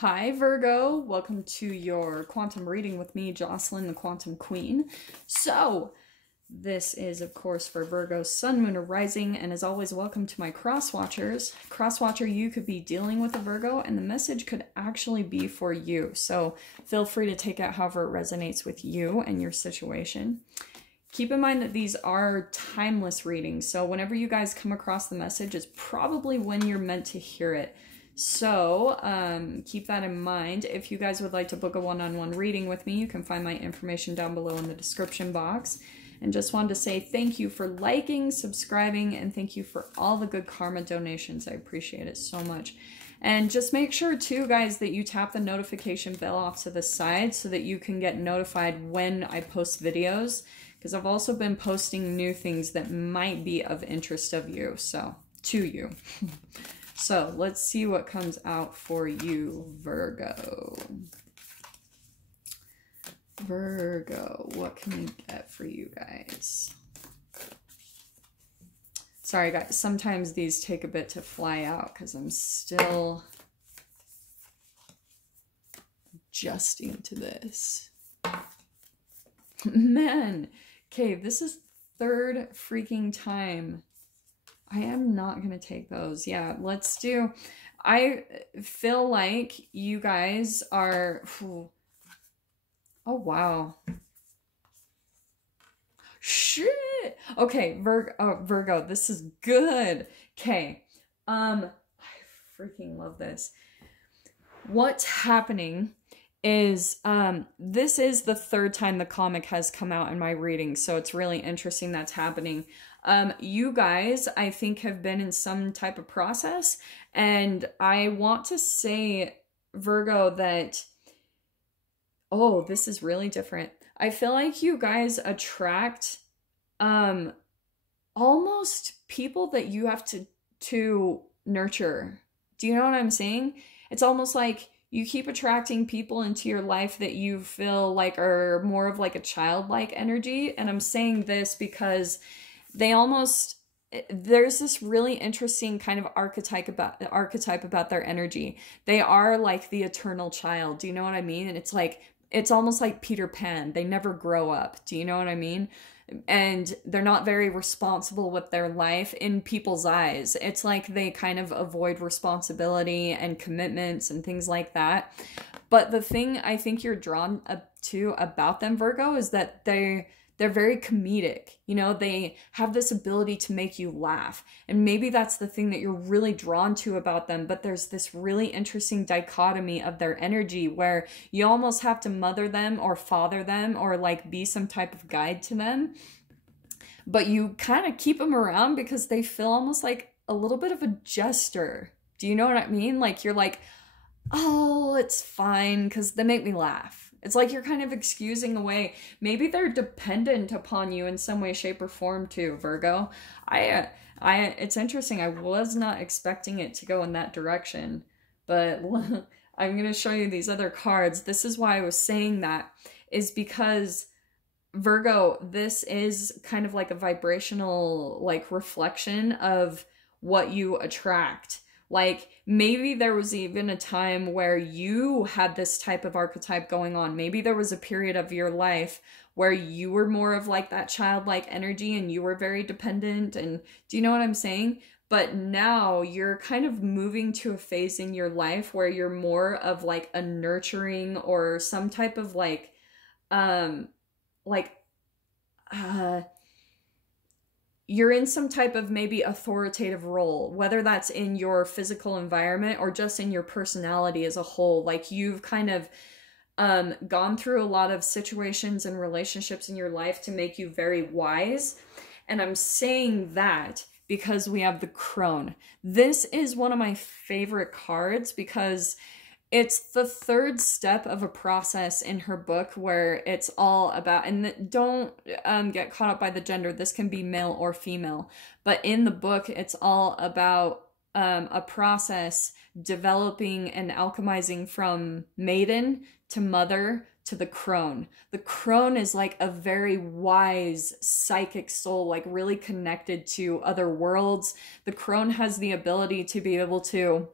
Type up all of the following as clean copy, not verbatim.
Hi Virgo, welcome to your quantum reading with me, Jocelyn, the Quantum Queen. So, this is of course for Virgo, Sun, Moon, or Rising, and as always, welcome to my cross watchers. Cross watcher, you could be dealing with a Virgo, and the message could actually be for you. So, feel free to take it however it resonates with you and your situation. Keep in mind that these are timeless readings, so whenever you guys come across the message, it's probably when you're meant to hear it. So keep that in mind. If you guys would like to book a one-on-one reading with me, you can find my information down below in the description box. And just wanted to say thank you for liking, subscribing, and thank you for all the good karma donations. I appreciate it so much. And just make sure too, guys, that you tap the notification bell off to the side so that you can get notified when I post videos, because I've also been posting new things that might be of interest to you. So let's see what comes out for you, Virgo. Virgo, what can we get for you guys? Sorry, guys, sometimes these take a bit to fly out because I'm still adjusting to this. Man, okay, this is third freaking time. I am not going to take those. Yeah, let's do... I feel like you guys are... Oh, wow. Shit! Okay, Virgo, this is good. Okay, I freaking love this. What's happening is, this is the third time the comic has come out in my reading, so it's really interesting that's happening. You guys, I think, have been in some type of process, and I want to say, Virgo, that, oh, this is really different. I feel like you guys attract, almost people that you have to nurture. Do you know what I'm saying? It's almost like you keep attracting people into your life that you feel like are more of like a childlike energy, and I'm saying this because they almost, there's this really interesting kind of archetype about their energy. They are like the eternal child. Do you know what I mean? And it's like, it's almost like Peter Pan. They never grow up. Do you know what I mean? And they're not very responsible with their life in people's eyes. It's like they kind of avoid responsibility and commitments and things like that. But the thing I think you're drawn to about them, Virgo, is that they're very comedic. You know, they have this ability to make you laugh. And maybe that's the thing that you're really drawn to about them. But there's this really interesting dichotomy of their energy where you almost have to mother them or father them or like be some type of guide to them. But you kind of keep them around because they feel almost like a little bit of a jester. Do you know what I mean? Like you're like, oh, it's fine because they make me laugh. It's like you're kind of excusing away. Maybe they're dependent upon you in some way, shape, or form too, Virgo. It's interesting. I was not expecting it to go in that direction, but I'm going to show you these other cards. This is why I was saying that, is because Virgo, this is kind of like a vibrational like reflection of what you attract. Like, maybe there was even a time where you had this type of archetype going on. Maybe there was a period of your life where you were more of like that childlike energy and you were very dependent. And do you know what I'm saying? But now you're kind of moving to a phase in your life where you're more of like a nurturing or some type of you're in some type of maybe authoritative role, whether that's in your physical environment or just in your personality as a whole. Like you've kind of gone through a lot of situations and relationships in your life to make you very wise. And I'm saying that because we have the Crone. This is one of my favorite cards because it's the third step of a process in her book where it's all about, and don't get caught up by the gender, this can be male or female, but in the book it's all about a process developing and alchemizing from maiden to mother to the crone. The crone is like a very wise psychic soul, like really connected to other worlds. The crone has the ability to be able to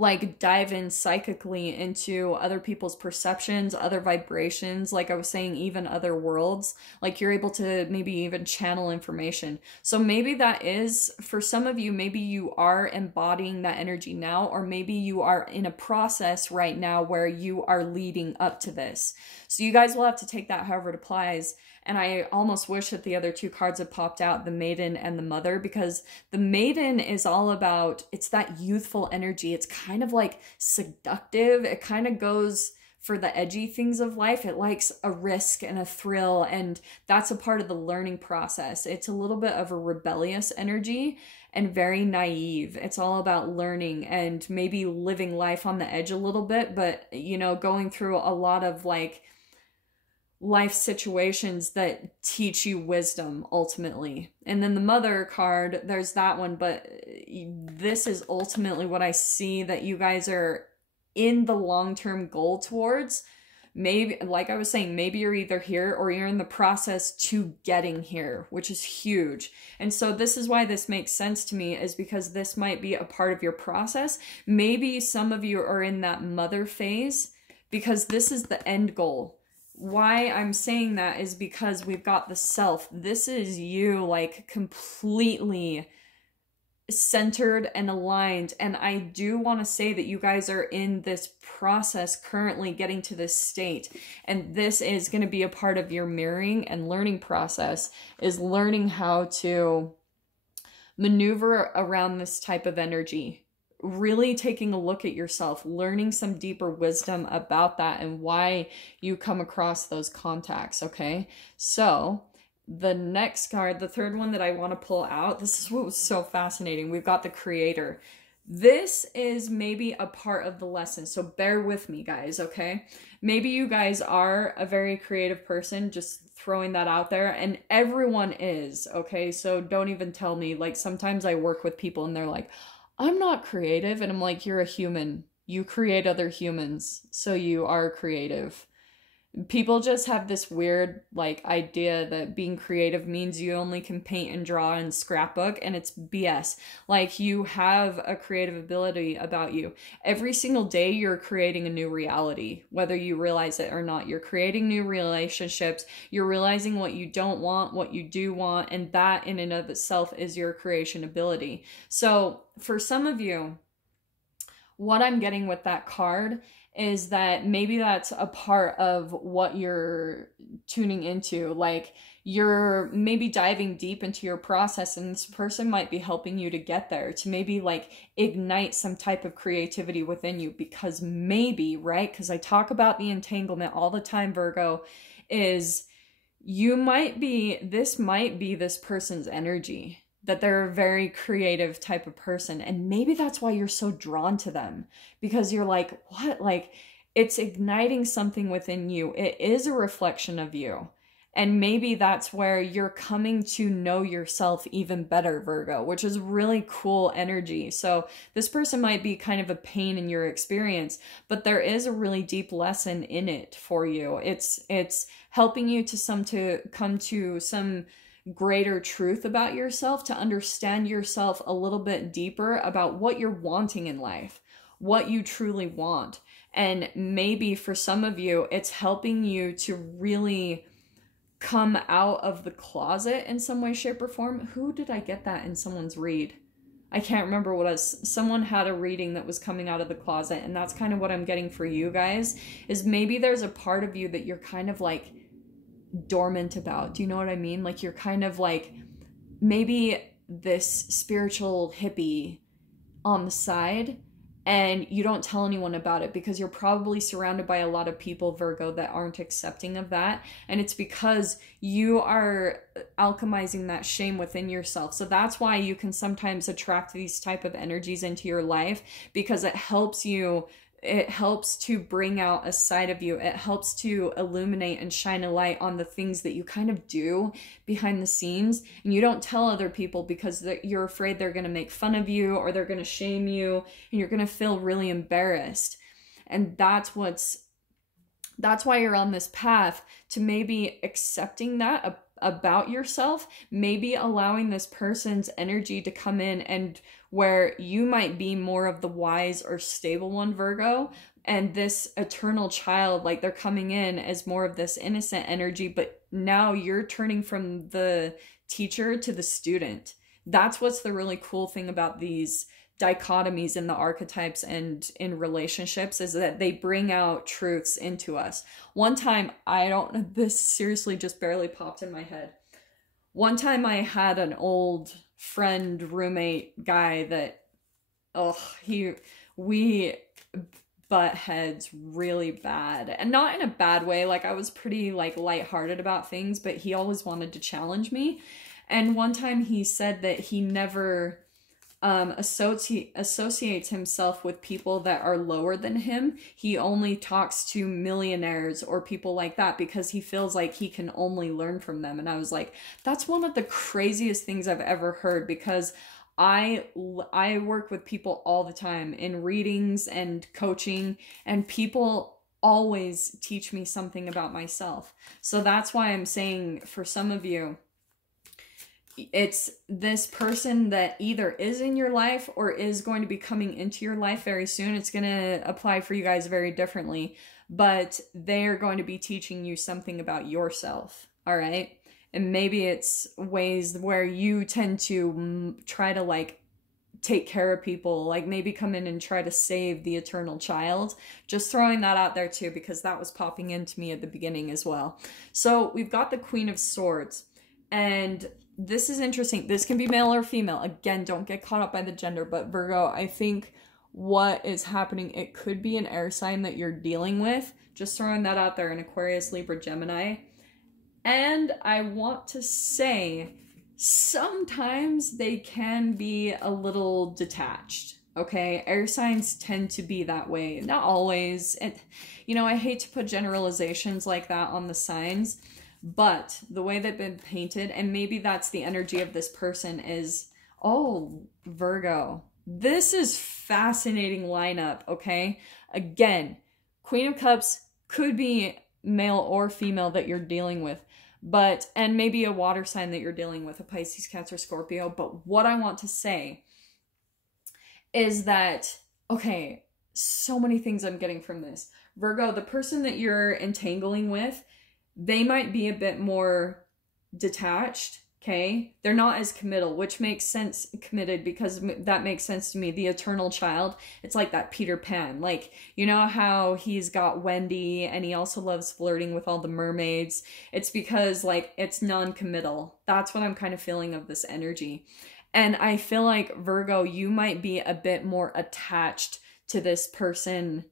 like dive in psychically into other people's perceptions, other vibrations, like I was saying, even other worlds. Like you're able to maybe even channel information. So maybe that is, for some of you, maybe you are embodying that energy now, or maybe you are in a process right now where you are leading up to this. So you guys will have to take that however it applies. And I almost wish that the other two cards had popped out, the Maiden and the Mother, because the Maiden is all about, it's that youthful energy. It's kind of like seductive. It kind of goes for the edgy things of life. It likes a risk and a thrill, and that's a part of the learning process. It's a little bit of a rebellious energy and very naive. It's all about learning and maybe living life on the edge a little bit, but, you know, going through a lot of like life situations that teach you wisdom ultimately. And then the Mother card, there's that one, but this is ultimately what I see that you guys are in the long-term goal towards. Maybe, like I was saying, maybe you're either here or you're in the process to getting here, which is huge. And so this is why this makes sense to me, is because this might be a part of your process. Maybe some of you are in that mother phase because this is the end goal. Why I'm saying that is because we've got the self. This is you, like, completely centered and aligned. And I do want to say that you guys are in this process currently getting to this state. And this is going to be a part of your mirroring and learning process, is learning how to maneuver around this type of energy. Really taking a look at yourself, learning some deeper wisdom about that and why you come across those contacts, okay? So the next card, the third one that I want to pull out, this is what was so fascinating. We've got the Creator. This is maybe a part of the lesson, so bear with me, guys, okay? Maybe you guys are a very creative person, just throwing that out there, and everyone is, okay? So don't even tell me. Like, sometimes I work with people and they're like, I'm not creative. And I'm like, you're a human. You create other humans. So you are creative. People just have this weird, like, idea that being creative means you only can paint and draw and scrapbook, and it's BS. Like, you have a creative ability about you. Every single day, you're creating a new reality, whether you realize it or not. You're creating new relationships. You're realizing what you don't want, what you do want, and that in and of itself is your creation ability. So, for some of you, what I'm getting with that card is that maybe that's a part of what you're tuning into. Like, you're maybe diving deep into your process, and this person might be helping you to get there, to maybe like ignite some type of creativity within you. Because maybe, right? Because I talk about the entanglement all the time, Virgo, is you might be, this might be this person's energy, that they're a very creative type of person. And maybe that's why you're so drawn to them, because you're like, what? Like, it's igniting something within you. It is a reflection of you. And maybe that's where you're coming to know yourself even better, Virgo, which is really cool energy. So this person might be kind of a pain in your experience, but there is a really deep lesson in it for you. It's helping you to come to some greater truth about yourself, to understand yourself a little bit deeper about what you're wanting in life, what you truly want. And maybe for some of you, it's helping you to really come out of the closet in some way, shape, or form. Who did I get that in someone's read? I can't remember what someone had a reading that was coming out of the closet, and that's kind of what I'm getting for you guys, is maybe there's a part of you that you're kind of like dormant about. Do you know what I mean? Like, you're kind of like maybe this spiritual hippie on the side, and you don't tell anyone about it because you're probably surrounded by a lot of people, Virgo, that aren't accepting of that. And it's because you are alchemizing that shame within yourself. So that's why you can sometimes attract these type of energies into your life, because it helps you. It helps to bring out a side of you. It helps to illuminate and shine a light on the things that you kind of do behind the scenes. And you don't tell other people because you're afraid they're going to make fun of you, or they're going to shame you, and you're going to feel really embarrassed. And that's why you're on this path to maybe accepting that about yourself, maybe allowing this person's energy to come in, and where you might be more of the wise or stable one, Virgo, and this eternal child, like they're coming in as more of this innocent energy, but now you're turning from the teacher to the student. That's what's the really cool thing about these dichotomies in the archetypes and in relationships, is that they bring out truths into us. One time, this seriously just barely popped in my head. One time I had an old friend, roommate guy that, we butt heads really bad, and not in a bad way. Like, I was pretty like lighthearted about things, but he always wanted to challenge me. And one time he said that he never associates himself with people that are lower than him. He only talks to millionaires or people like that because he feels like he can only learn from them. And I was like, that's one of the craziest things I've ever heard, because I work with people all the time in readings and coaching, and people always teach me something about myself. So that's why I'm saying, for some of you, it's this person that either is in your life or is going to be coming into your life very soon. It's going to apply for you guys very differently, but they're going to be teaching you something about yourself. All right. And maybe it's ways where you tend to try to like take care of people, like maybe come in and try to save the eternal child. Just throwing that out there too, because that was popping into me at the beginning as well. So we've got the Queen of Swords, and this is interesting. This can be male or female. Again, don't get caught up by the gender, but Virgo, I think what is happening, it could be an air sign that you're dealing with. Just throwing that out there, in Aquarius, Libra, Gemini. And I want to say, sometimes they can be a little detached. Okay, air signs tend to be that way. Not always. I hate to put generalizations like that on the signs, but the way they've been painted, and maybe that's the energy of this person, is, oh, Virgo. This is fascinating lineup, okay? Again, Queen of Cups could be male or female that you're dealing with, and maybe a water sign that you're dealing with, a Pisces, Cancer, Scorpio. But what I want to say is that, okay, so many things I'm getting from this. Virgo, the person that you're entangling with, they might be a bit more detached, okay? They're not as committal, which makes sense, committed, because that makes sense to me. The eternal child, it's like that Peter Pan. Like, you know how he's got Wendy, and he also loves flirting with all the mermaids? It's because, like, it's non-committal. That's what I'm kind of feeling of this energy. And I feel like, Virgo, you might be a bit more attached to this person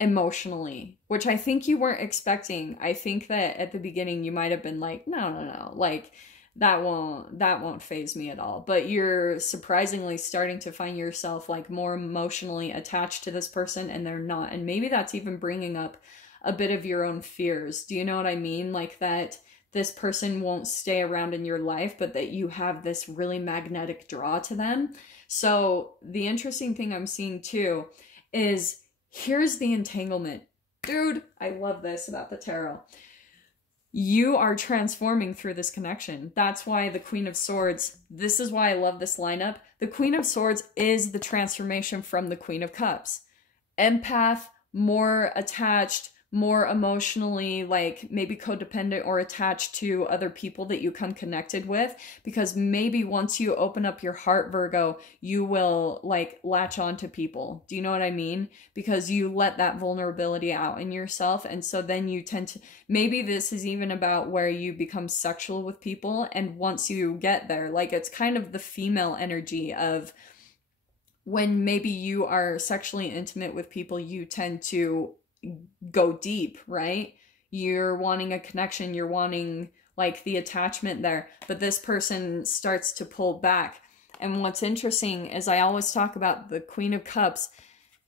emotionally, which I think you weren't expecting. I think that at the beginning you might have been like, no, like that won't faze me at all. But you're surprisingly starting to find yourself like more emotionally attached to this person, and they're not. And maybe that's even bringing up a bit of your own fears. Do you know what I mean? Like that this person won't stay around in your life, but that you have this really magnetic draw to them. So the interesting thing I'm seeing too is, here's the entanglement. Dude, I love this about the tarot. You are transforming through this connection. That's why the Queen of Swords, this is why I love this lineup. The Queen of Swords is the transformation from the Queen of Cups. Empath, more attached, more emotionally, like maybe codependent or attached to other people that you come connected with, because maybe once you open up your heart, Virgo, you will like latch on to people. Do you know what I mean? Because you let that vulnerability out in yourself. And so then you tend to, maybe this is even about where you become sexual with people. And once you get there, like it's kind of the female energy of when maybe you are sexually intimate with people, you tend to go deep, right? You're wanting a connection, you're wanting like the attachment there, but this person starts to pull back. And what's interesting is I always talk about the Queen of Cups.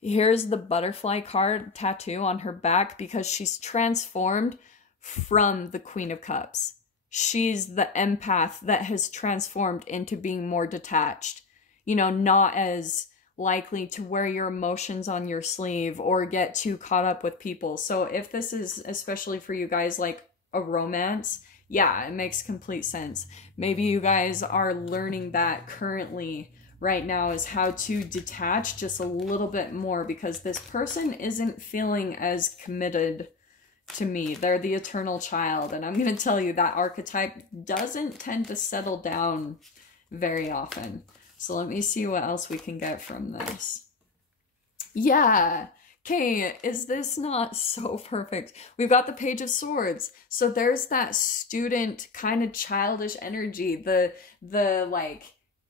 Here's the butterfly card tattoo on her back, because she's transformed from the Queen of Cups. She's the empath that has transformed into being more detached, not as likely to wear your emotions on your sleeve or get too caught up with people. So if this is especially for you guys like a romance, Yeah, it makes complete sense. Maybe you guys are learning that currently right now, is how to detach just a little bit more, because this person isn't feeling as committed to me. They're the eternal child, and I'm going to tell you that archetype doesn't tend to settle down very often. So let me see what else we can get from this. Yeah. Okay, is this not so perfect? We've got the Page of Swords. So there's that student kind of childish energy, the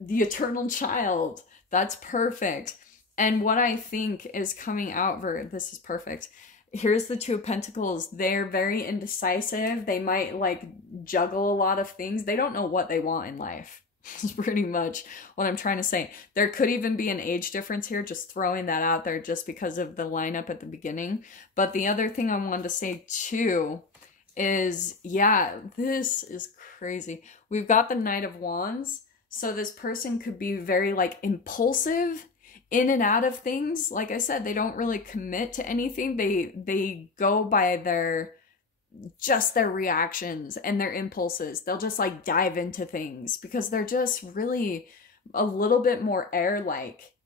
eternal child. That's perfect. And what I think is coming out, this is perfect. Here's the Two of Pentacles. They're very indecisive. They might like juggle a lot of things. They don't know what they want in life. That's pretty much what I'm trying to say. There could even be an age difference here, just throwing that out there just because of the lineup at the beginning. But the other thing I wanted to say too is, yeah, this is crazy. We've got the Knight of Wands. So this person could be very like impulsive, in and out of things. Like I said, they don't really commit to anything. They go by their reactions and their impulses. They'll just like dive into things because they're just really a little bit more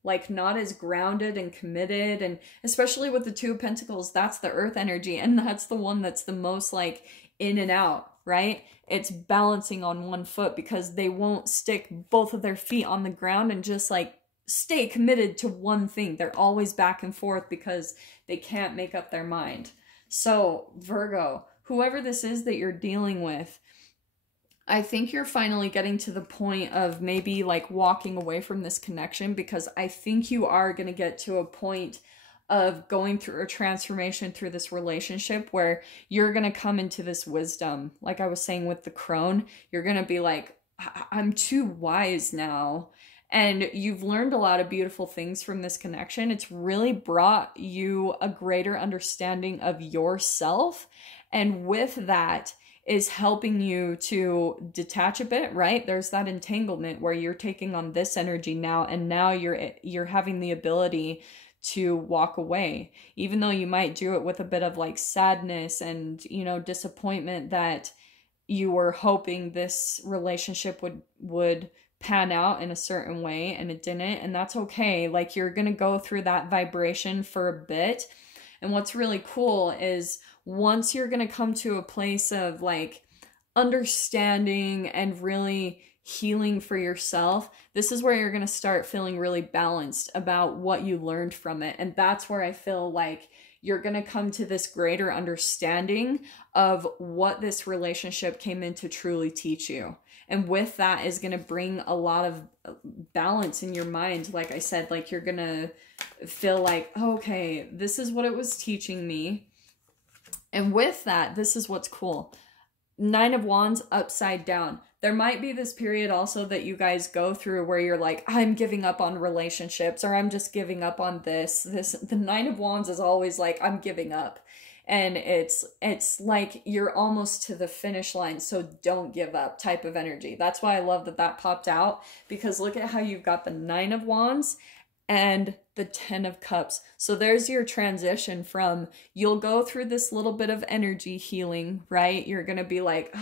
like not as grounded and committed. And especially with the Two of Pentacles, that's the earth energy, and that's the one that's the most like in and out, right? It's balancing on one foot because they won't stick both of their feet on the ground and just like stay committed to one thing. They're always back and forth because they can't make up their mind. So Virgo, whoever this is that you're dealing with, I think you're finally getting to the point of maybe like walking away from this connection, because I think you are going to get to a point of going through a transformation through this relationship where you're going to come into this wisdom. Like I was saying with the crone, you're going to be like, I'm too wise now. And you've learned a lot of beautiful things from this connection. It's really brought you a greater understanding of yourself. And with that is helping you to detach a bit, right? There's that entanglement where you're taking on this energy now, and now you're having the ability to walk away, even though you might do it with a bit of like sadness and, you know, disappointment that you were hoping this relationship would pan out in a certain way and it didn't, and that's okay. Like you're gonna go through that vibration for a bit, and what's really cool is once you're gonna come to a place of like understanding and really healing for yourself, this is where you're gonna start feeling really balanced about what you learned from it. And that's where I feel like you're going to come to this greater understanding of what this relationship came in to truly teach you. And with that is going to bring a lot of balance in your mind. Like I said, like you're going to feel like, oh, okay, this is what it was teaching me. And with that, this is what's cool. Nine of Wands upside down. There might be this period also that you guys go through where you're like, I'm giving up on relationships, or I'm just giving up on this. The Nine of Wands is always like, I'm giving up. And it's like you're almost to the finish line, so don't give up type of energy. That's why I love that popped out, because look at how you've got the Nine of Wands and the 10 of Cups. So there's your transition from, you'll go through this little bit of energy healing, right? You're going to be like,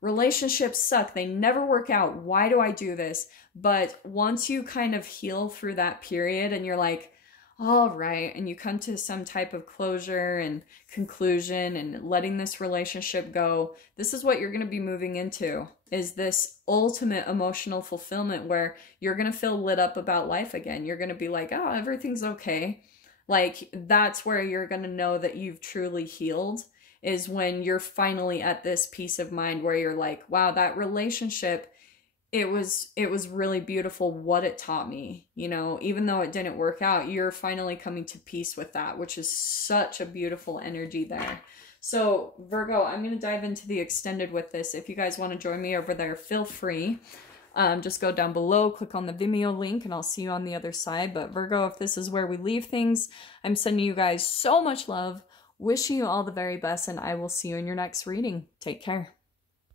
relationships suck. They never work out. Why do I do this? But once you kind of heal through that period and you're like, all right, and you come to some type of closure and conclusion and letting this relationship go, this is what you're going to be moving into, is this ultimate emotional fulfillment where you're going to feel lit up about life again. You're going to be like, oh, everything's okay. Like, that's where you're going to know that you've truly healed, is when you're finally at this peace of mind where you're like, wow, that relationship, it was really beautiful what it taught me, you know, even though it didn't work out, you're finally coming to peace with that, which is such a beautiful energy there. So Virgo, I'm going to dive into the extended with this. If you guys want to join me over there, feel free. Just go down below, click on the Vimeo link, and I'll see you on the other side. But Virgo, if this is where we leave things, I'm sending you guys so much love, wishing you all the very best, and I will see you in your next reading. Take care.